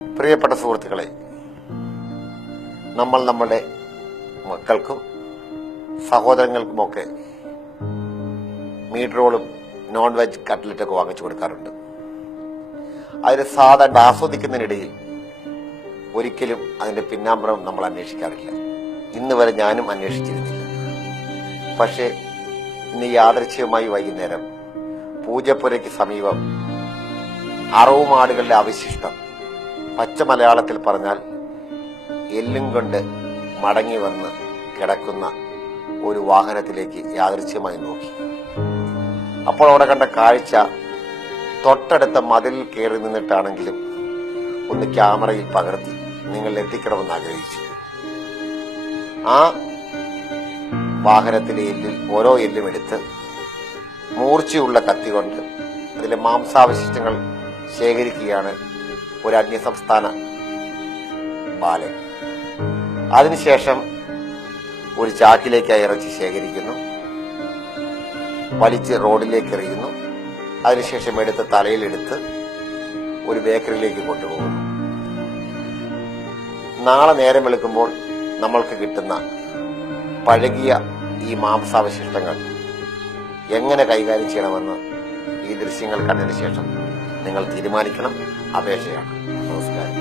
പ്രിയപ്പെട്ട സുഹൃത്തുക്കളെ, നമ്മൾ നമ്മുടെ മക്കൾക്കും സഹോദരങ്ങൾക്കുമൊക്കെ മീറ്റ് റോളും നോൺ വെജ് കട്ട്ലറ്റൊക്കെ വാങ്ങിച്ചു കൊടുക്കാറുണ്ട്. അതിന് സാധാരണ ആസ്വദിക്കുന്നതിനിടയിൽ ഒരിക്കലും അതിന്റെ പിന്നാമ്പുറം നമ്മൾ അന്വേഷിക്കാറില്ല. ഇന്ന് വരെ ഞാനും അന്വേഷിച്ചിരുന്നില്ല. പക്ഷേ ഇന്ന് യാദൃച്ഛികമായി വൈകുന്നേരം പൂജപ്പുരയ്ക്ക് സമീപം അറവുമാടുകളുടെ അവശിഷ്ടം, പച്ച മലയാളത്തിൽ പറഞ്ഞാൽ എല്ലും കൊണ്ട് മടങ്ങി വന്ന് കിടക്കുന്ന ഒരു വാഹനത്തിലേക്ക് യാദൃച്ഛികമായി നോക്കി. അപ്പോൾ അവിടെ കണ്ട കാഴ്ച തൊട്ടടുത്ത മതിലിൽ കയറി നിന്നിട്ടാണെങ്കിലും ഒന്ന് ക്യാമറയിൽ പകർത്തി നിങ്ങൾ എത്തിക്കണമെന്ന് ആഗ്രഹിച്ചു. ആ വാഹനത്തിലെ എല്ലിൽ ഓരോ എല്ലും എടുത്ത് മൂർച്ചയുള്ള കത്തി കൊണ്ട് അതിലെ മാംസാവശിഷ്ടങ്ങൾ ശേഖരിക്കുകയാണ് ഒരു അന്യസംസ്ഥാന ബാലൻ. അതിനുശേഷം ഒരു ചാക്കിലേക്ക് ഇറച്ചി ശേഖരിക്കുന്നു, വലിച്ച് റോഡിലേക്ക് എറിയുന്നു. അതിനുശേഷം എടുത്ത് തലയിലെടുത്ത് ഒരു ബേക്കറിയിലേക്ക് കൊണ്ടുപോകുന്നു. നാളെ നേരം വെളുക്കുമ്പോൾ നമ്മൾക്ക് കിട്ടുന്ന പഴകിയ ഈ മാംസാവശിഷ്ടങ്ങൾ എങ്ങനെ കൈകാര്യം ചെയ്യണമെന്ന് ഈ ദൃശ്യങ്ങൾ കണ്ടതിന് ശേഷം നിങ്ങൾ തീരുമാനിക്കണം. അപേക്ഷയാണ്. നമസ്കാരം.